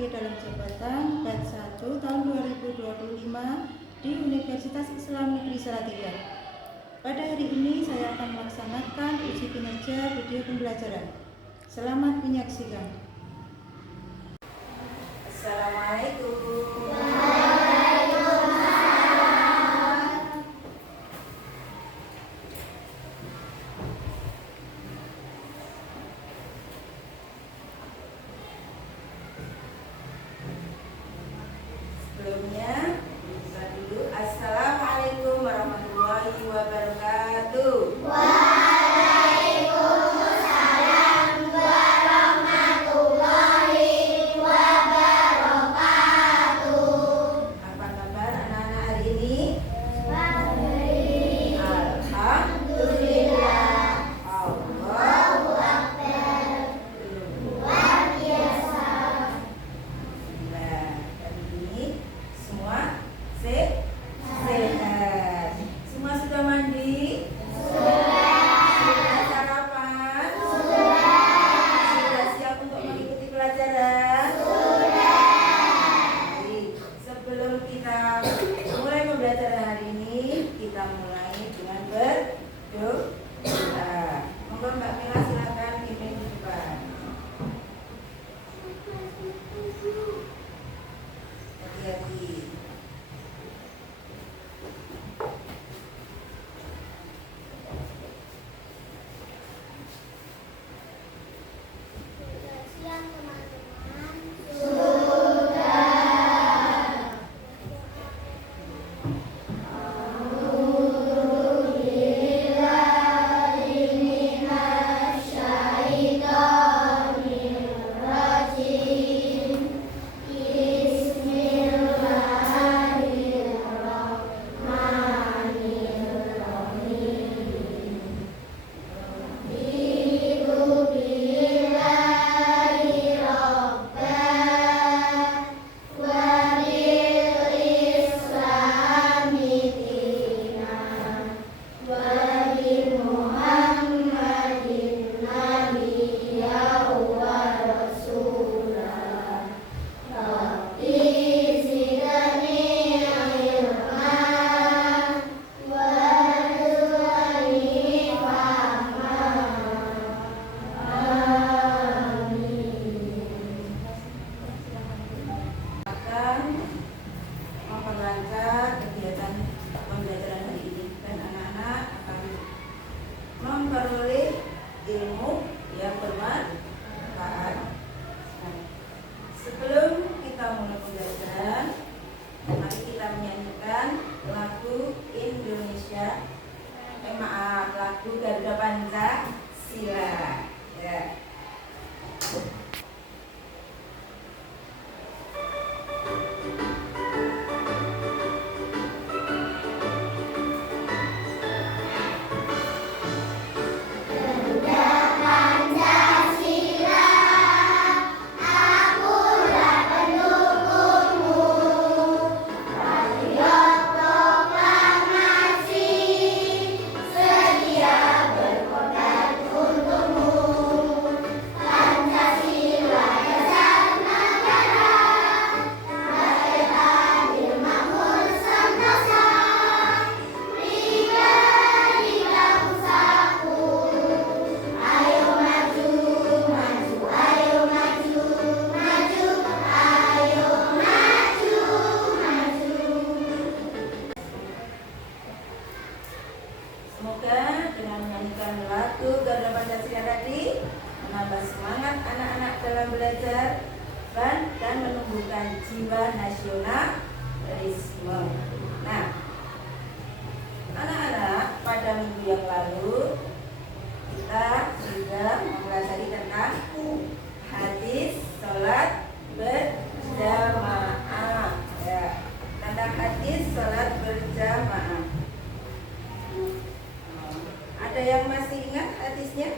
PDG dalam jabatan batch 1 tahun 2025 di Universitas Islam Negeri Salatiga. Pada hari ini saya akan melaksanakan uji kinerja video pembelajaran. Selamat menyaksikan. Assalamualaikum. Sebelumnya buka dulu. Assalamualaikum warahmatullahi wabarakatuh. Waalaikumsalam warahmatullahi wabarakatuh. Apa kabar anak-anak hari ini? Baik. Alhamdulillah. Allahu Akbar. Luar biasa. Nah, hari ini semua sehat. Semua sudah mandi? Sudah sarapan? Sudah siap untuk mengikuti pelajaran? Baik, sebelum kita mulai pembelajaran hari ini, kita mulai dengan berdoa. Monggo Mbak Mila silakan pimpin di depan. Hati-hati. Siang teman-teman. Akan memperlancar kegiatan pembelajaran hari ini dan anak-anak akan memperoleh ilmu yang bermanfaat. Nah, sebelum kita mulai pembelajaran, mari kita menyanyikan lagu Indonesia. Lagu Garuda Pancasila. Ya. Semoga dengan menyanyikan lagu Garuda Pancasila tadi menambah semangat anak-anak dalam belajar dan menumbuhkan jiwa nasionalisme. Nah, anak-anak, pada minggu yang lalu kita sudah mempelajari tentang hadis sholat berjamaah. Ya, tentang hadis sholat berjamaah. Ada yang masih ingat hadisnya?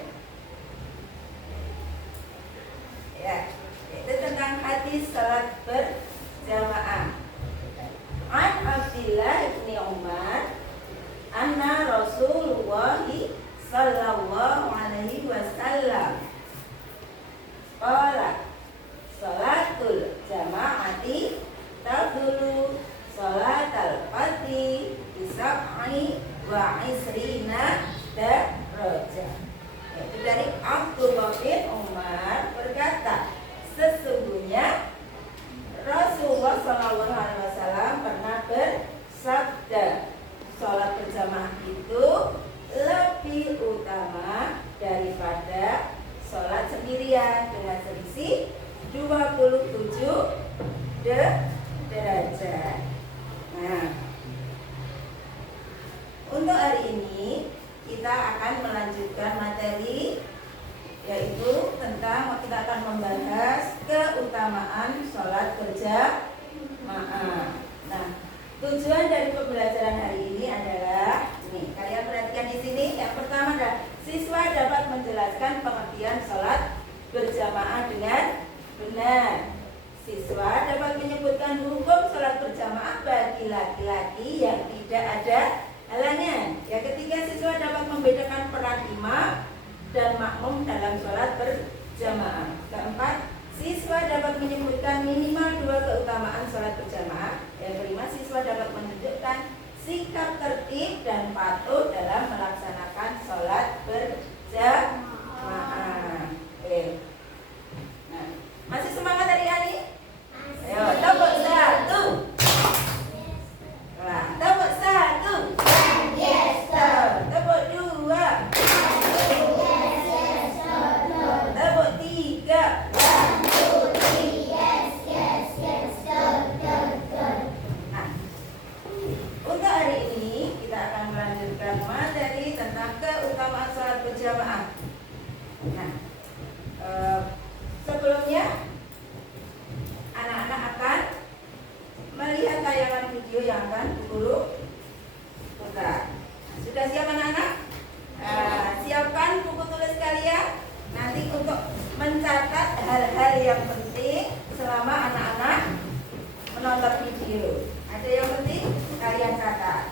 Ya, itu tentang hadis salat berjamaah. An Abdillah bin Umar anna Rasulullah sallallahu alaihi wasallam qala salatul derajat. Nah, untuk hari ini kita akan melanjutkan materi, yaitu tentang kita akan membahas keutamaan sholat berjamaah. Nah, tujuan dari pembelajaran hari ini adalah ini, kalian perhatikan di sini. Yang pertama adalah siswa dapat menjelaskan pengertian sholat berjamaah dengan benar. Siswa dapat menyebutkan hukum sholat berjamaah bagi laki-laki yang tidak ada halangan. Yang ketiga, siswa dapat membedakan peran imam dan makmum dalam sholat berjamaah. Keempat, siswa dapat menyebutkan minimal 2 keutamaan sholat berjamaah. Yang kelima, siswa dapat menunjukkan sikap tertib dan patuh dalam melaksanakan sholat berjamaah. Oke. Nah, masih semangat adik-adik? Ayo, tepuk 1. Nah, tepuk 1. Yes, Tepuk 2. Tepuk 3. Nah, untuk hari ini kita akan melanjutkan materi tentang keutamaan sholat berjamaah. Nah, sebelumnya anak-anak akan melihat tayangan video yang akan guru putar. Sudah siap anak-anak? Siapkan buku tulis kalian nanti untuk mencatat hal-hal yang penting selama anak-anak menonton video. Ada yang penting kalian catat.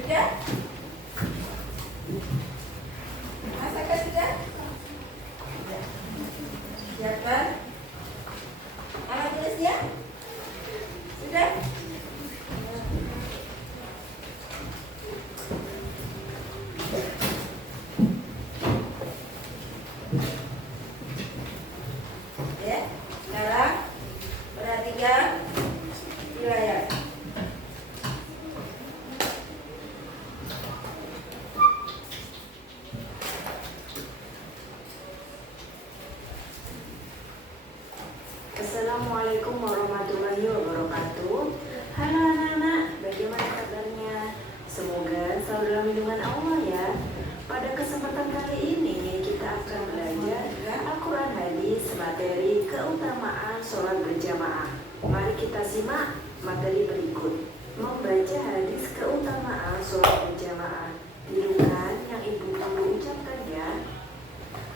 Sudah? Masakan sudah? Sudah. Siapkan alat tulisnya? Sudah? Ya, sekarang perhatikan di layar. Assalamualaikum warahmatullahi wabarakatuh. Halo anak-anak, bagaimana kabarnya? Semoga selalu dalam lindungan Allah ya. Pada kesempatan kali ini kita akan belajar Al-Quran hadis materi keutamaan sholat berjamaah. Mari kita simak materi berikut. Membaca hadis keutamaan sholat berjamaah. Tirukan yang ibu guru ucapkan ya.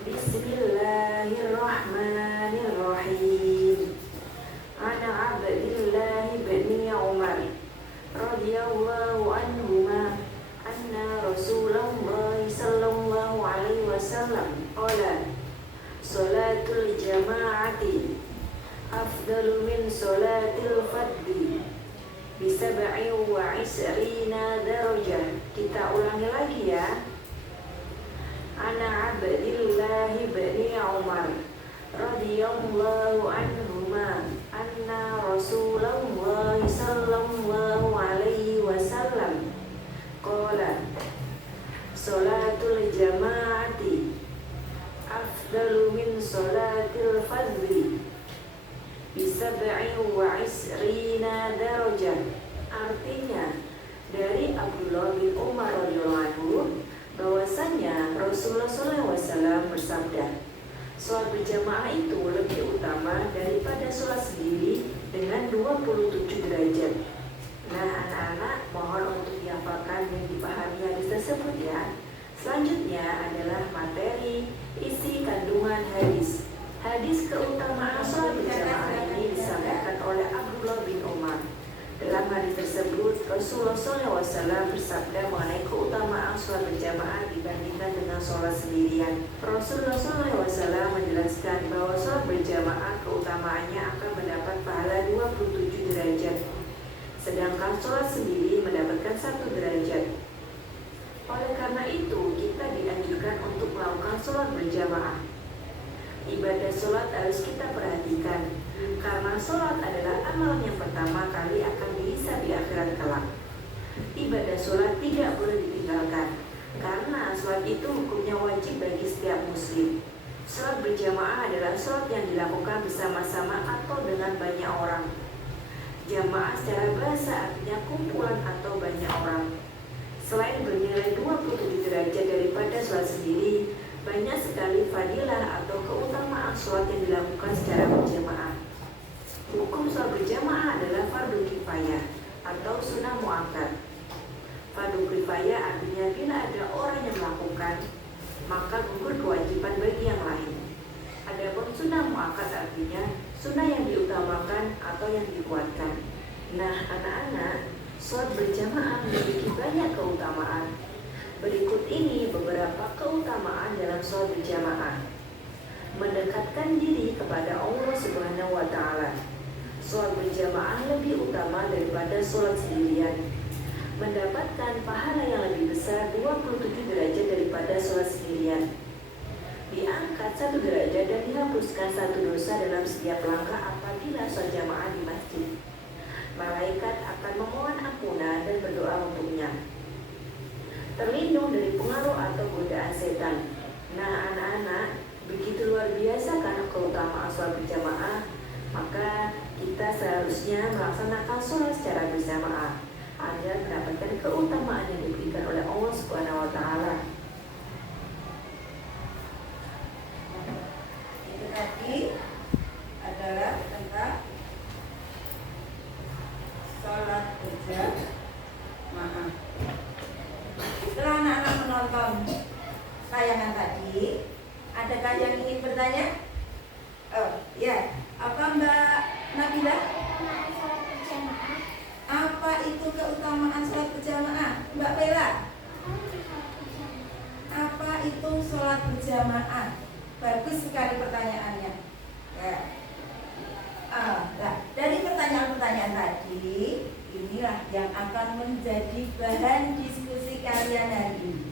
Bismillahirrahmanirrahim. Ana Abdillah bin Umar radhiyallahu anhuma anna Rasulullah sallallahu alaihi wasallam qala salatul jama'ati afdalu min salatil fardhi bi 27 darajah. Kita ulangi lagi ya. Ana Abdillah bin Umar radhiyallahu anhuma anna Rasulullah sallallahu alaihi wasallam qala salatul jama'ati afdalu min salatil fardhi bi 27 darajah. Artinya dari Abdullah bin Umar radhiyallahu anhu bahwasanya Rasulullah SAW bersabda, sholat berjamaah itu lebih utama daripada sholat sendiri dengan 27 derajat. Nah anak-anak, mohon untuk dihafalkan dan dipahami hadis tersebut ya. Selanjutnya adalah materi isi kandungan hadis. Hadis keutamaan sholat berjamaah ini disampaikan oleh Abdullah bin Umar. Dalam hadis tersebut, Rasulullah SAW bersabda mengenai keutamaan sholat berjamaah dibandingkan dengan sholat sendirian. Rasulullah SAW menjelaskan bahwa sholat berjamaah keutamaannya akan mendapat pahala 27 derajat, sedangkan sholat sendiri mendapatkan 1 derajat. Oleh karena itu, kita dianjurkan untuk melakukan sholat berjamaah. Ibadah sholat harus kita perhatikan, karena sholat adalah amalan yang pertama kali akan dihisab di akhirat kelak. Ibadah sholat tidak boleh ditinggalkan, karena sholat itu hukumnya wajib bagi setiap muslim. Sholat berjamaah adalah sholat yang dilakukan bersama-sama atau dengan banyak orang. Jamaah secara bahasa artinya kumpulan atau banyak orang. Selain bernilai 27 derajat daripada sholat sendiri, banyak sekali fadilah atau keutamaan sholat yang dilakukan secara berjamaah. Hukum sholat berjamaah adalah fardu kifayah atau sunnah muakkad. Fardu kifayah artinya bila ada orang yang melakukan, maka gugur kewajiban bagi yang lain. Adapun sunnah muakkad artinya sunnah yang diutamakan atau yang dikuatkan. Nah, anak-anak, sholat berjamaah memiliki banyak keutamaan. Berikut ini beberapa keutamaan dalam sholat berjamaah. Mendekatkan diri kepada Allah Subhanahu wa Ta'ala. Sholat berjamaah lebih utama daripada sholat sendirian. Mendapatkan pahala yang lebih besar 27 derajat daripada sholat sendirian. Diangkat 1 derajat dan dihapuskan 1 dosa dalam setiap langkah apabila sholat jamaah di masjid. Malaikat akan memohon ampunan dan berdoa untuknya. Terlindung dari pengaruh atau godaan setan. Nah, anak-anak, begitu luar biasa kan keutamaan sholat berjamaah, maka kita seharusnya melaksanakan sholat secara berjamaah agar mendapatkan keutamaan yang diberikan oleh Allah Subhanahu wa Ta'ala. Itu tadi adalah tentang sholat berjamaah. Setelah anak-anak menonton tayangan tadi, adakah yang ingin bertanya? Oh, ya. Apa Mbak Nabila? Keutamaan sholat berjamaah. Apa itu keutamaan sholat berjamaah? Mbak Bella? Apa itu sholat berjamaah? Bagus sekali pertanyaannya. Ya. Nah, dari pertanyaan-pertanyaan tadi, inilah yang akan menjadi bahan diskusi kalian hari ini.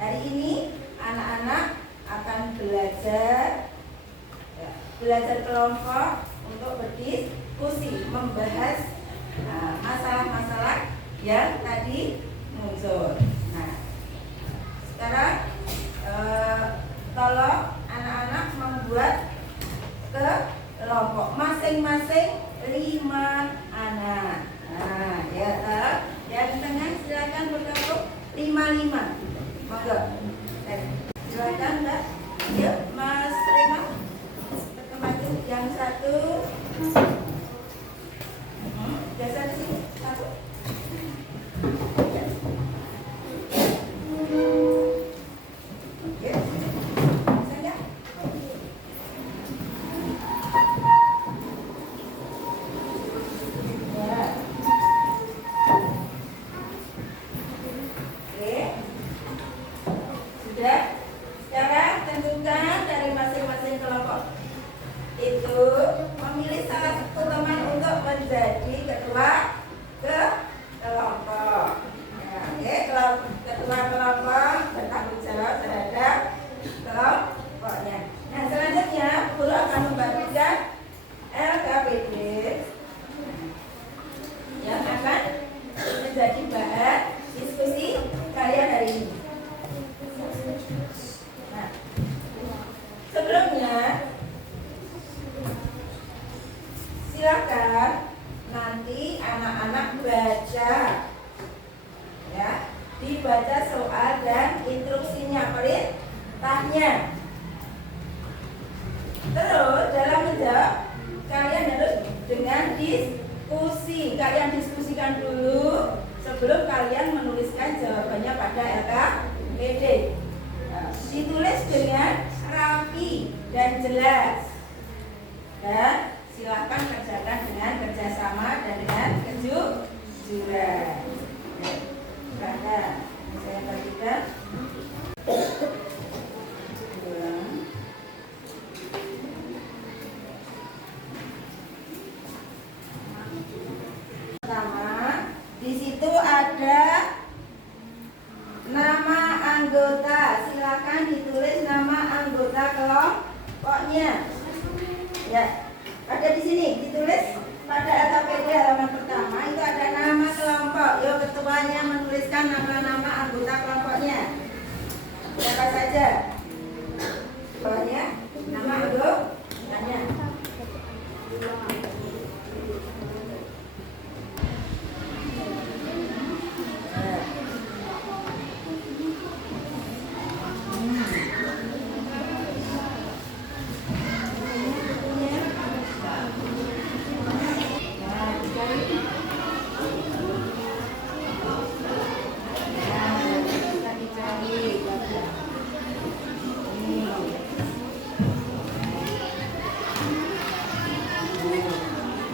Hari ini anak-anak akan belajar kelompok untuk berdiskusi, membahas masalah-masalah yang tadi muncul. Nah, sekarang tolong anak-anak membuat kelompok masing-masing 5 anak. Nah, ya, yang tengah silakan bergabung 5-5. Monggo. Silakan Mbak. Yuk, Mas Rema. Maju yang satu. Biasa di sini satu. Ya. Oke. Bisa nggak? Ya. Oke. Sudah. Sekarang tentukan dari masing-masing kelompok itu memilih salah satu teman untuk menjadi ketua kelompok. Ya, oke, ketua kelompok bertanggung jawab terhadap kelompoknya. Nah, selanjutnya guru akan membagikan LKPD yang akan menjadi bahan diskusi kalian hari ini. Nah, sebelumnya silakan nanti anak-anak baca, ya, dibaca soal dan instruksinya, perintahnya. Terus dalam menjawab kalian harus dengan diskusi. Kalian diskusikan dulu sebelum kalian menuliskan jawabannya pada LKPD. Ditulis dengan rapi dan jelas. Dan silakan kerjakan dengan kerjasama dan dengan kejujuran. Silahkan. Saya bagikan. Pertama, di situ ada nama anggota. Silakan ditulis nama anggota kelompoknya. Ya, ada di sini. sini ditulis pada LKPD halaman pertama itu ada nama kelompok. Yuk ketuanya menuliskan nama-nama anggota kelompoknya. Siapa saja? Ketuanya nama anggotanya.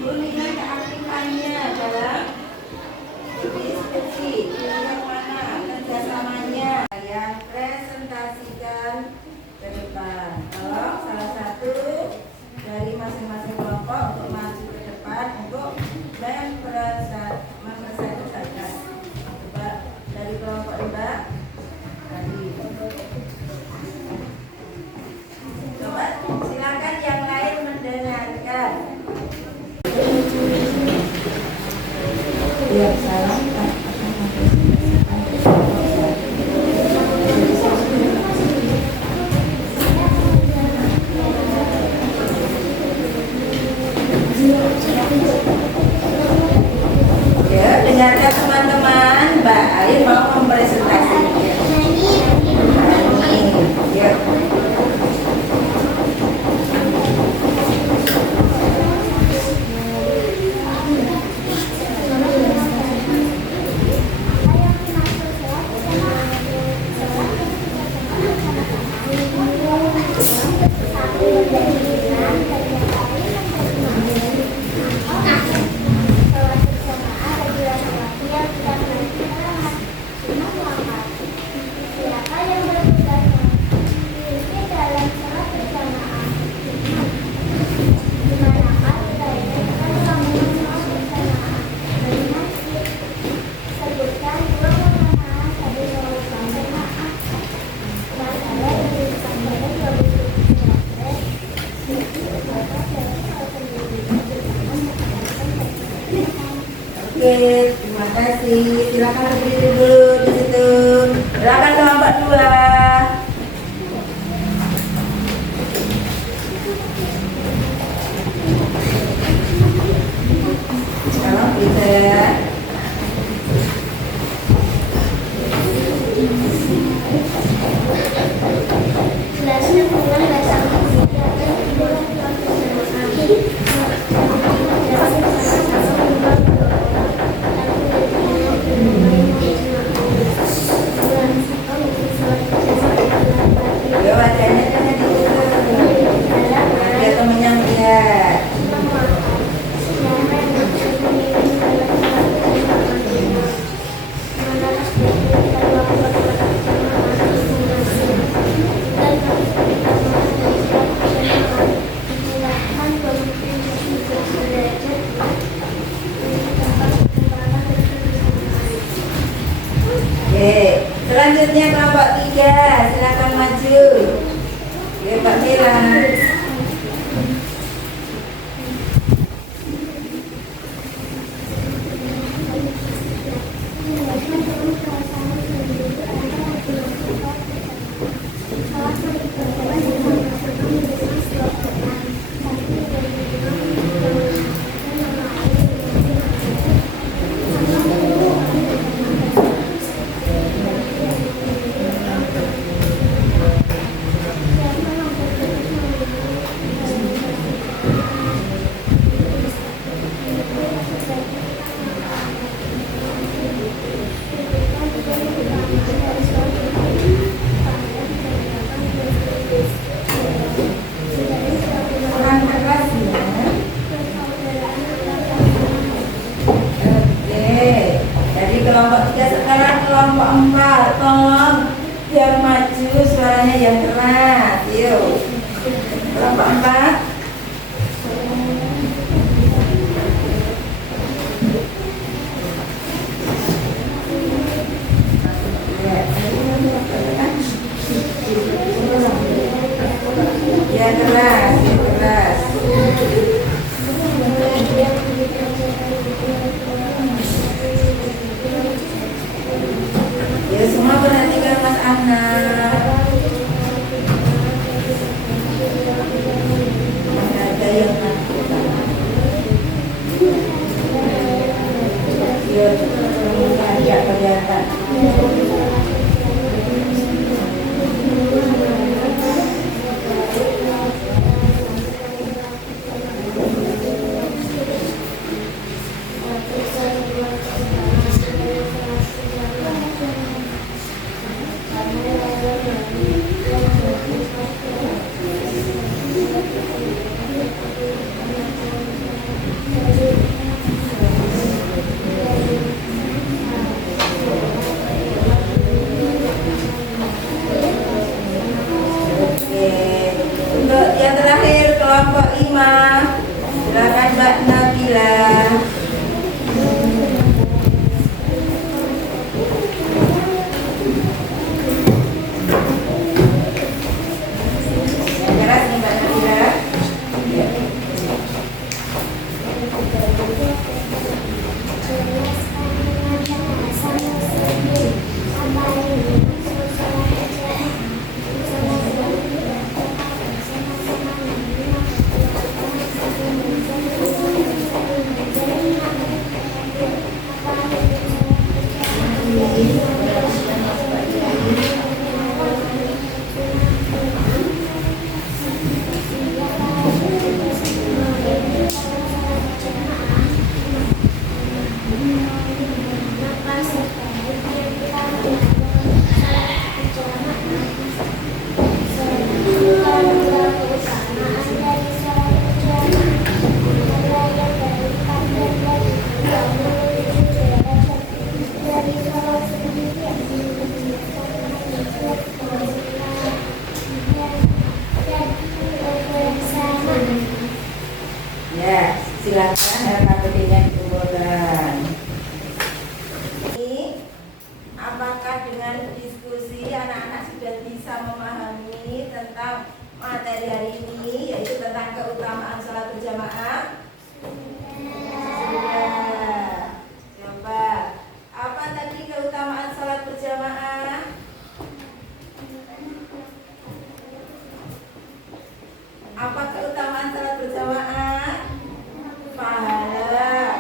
Nilai keaktifan dalam diskusi yang mana kerjasamanya yang presentasikan ke depan. Tolong salah satu dari masing-masing kelompok untuk maju ke depan untuk mempresentasikan. Coba dari kelompok Mbak tadi. Coba silakan yang lain mendengarkan. Ya, salam. Ya, dengarkan teman-teman, Mbak Ain mau mempresentasikan. Ya. Oke, terima kasih. Silakan berdiri dulu di situ. Silakan kelompok 2. Salam bisa. Kelasnya bukan bahasa Indonesia. Ya, wajahnya jangan ditutup. Biar temennya melihat. Oke, selanjutnya kelompok 3, silakan maju. Oke, Mbak Mira. Kurang keras ya. Oke, jadi kelompok 3 sekarang kelompok 4. Tolong yang maju suaranya yang keras. Yuk, kelompok 4. Ya, keras, keras. Silakan LKPD-nya dikumpulkan. Ini apakah dengan diskusi anak-anak sudah bisa memahami tentang materi hari ini, yaitu tentang keutamaan sholat berjamaah? Sudah. Coba, apa tadi keutamaan sholat berjamaah? Apa keutamaan sholat berjamaah? Pahala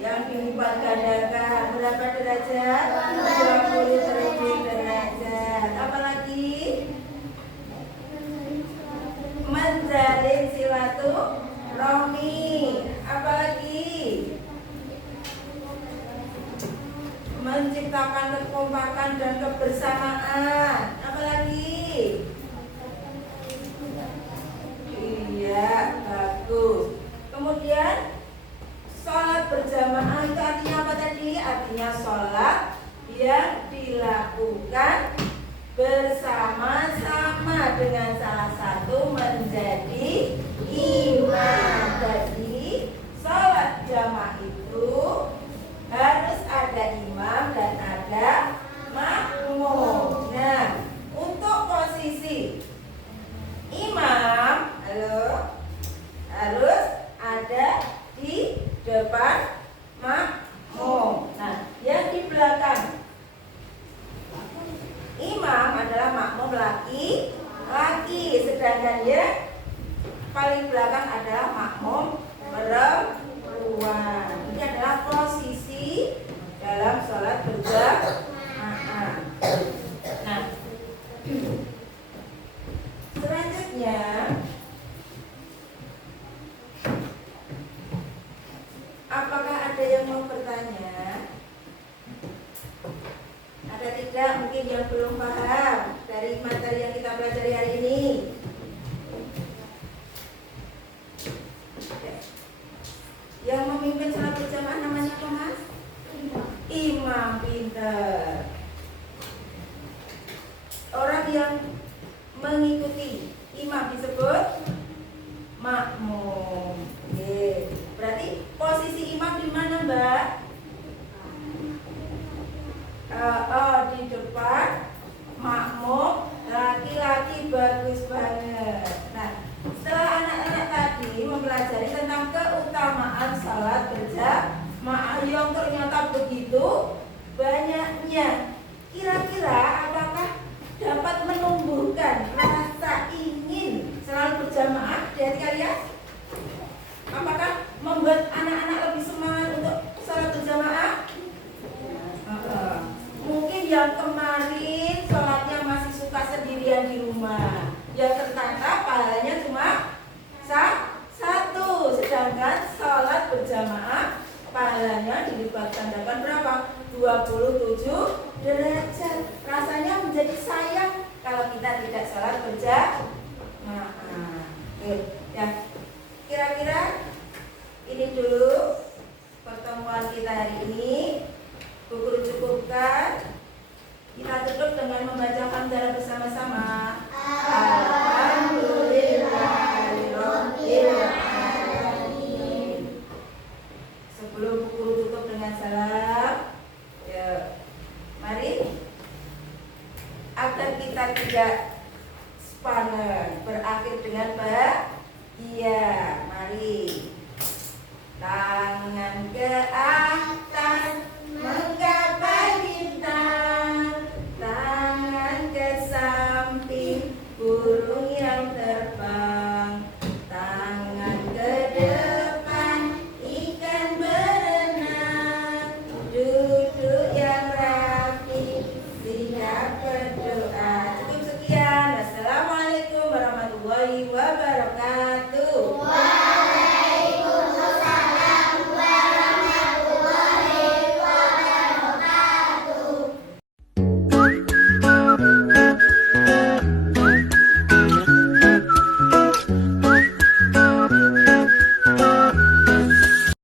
yang dilipat gandakan. Berapa derajat? 20.000 derajat. Apalagi? Menjalin silaturahmi. Apalagi? Menciptakan kekompakan dan kebersamaan. Apalagi? Iya, bagus. Kemudian sholat berjamaah itu artinya apa tadi? Artinya sholat yang dilakukan bersama-sama dengan salah satu menjadi imam. Jadi sholat jamaah itu harus ada imam dan ada makmum. Nah, untuk posisi imam, harus ada di depan makmum. Nah, yang di belakang imam adalah makmum laki-laki, sedangkan yang paling belakang adalah makmum perempuan. Ini adalah posisi dalam sholat berjamaah. Nah, selanjutnya apakah ada yang mau bertanya? Ada tidak mungkin yang belum paham dari materi yang kita pelajari hari ini? Yang memimpin sholat berjamaah namanya apa, Mas? Imam. Pinter. Orang yang mengikuti imam disebut makmum. Oke. Berarti posisi imam di mana, Mbak? Di depan makmum laki-laki. Bagus banget. Nah, setelah anak-anak tadi mempelajari tentang keutamaan salat berjamaah yang ternyata begitu banyaknya, kira-kira apakah dapat menumbuhkan rasa ingin selalu berjamaah di hati kalian? Apakah membuat anak-anak lebih semangat untuk salat berjamaah? Mungkin yang kemarin sholatnya masih suka sendirian di rumah, ya ternyata pahalanya cuma satu, sedangkan sholat berjamaah pahalanya dilipat gandakan berapa? 27 derajat. Rasanya menjadi sayang kalau kita tidak sholat berjamaah. Ya, kira-kira ini dulu pertemuan kita hari ini. Bu Guru cukupkan. Kita tutup dengan membaca hamdalah bersama-sama. Alhamdulillahirabbil alamin. Sebelum Bu Guru tutup dengan salam, ya, mari agar kita tidak sepaneng berakhir dengan bahagia. Mari tangan ke atas.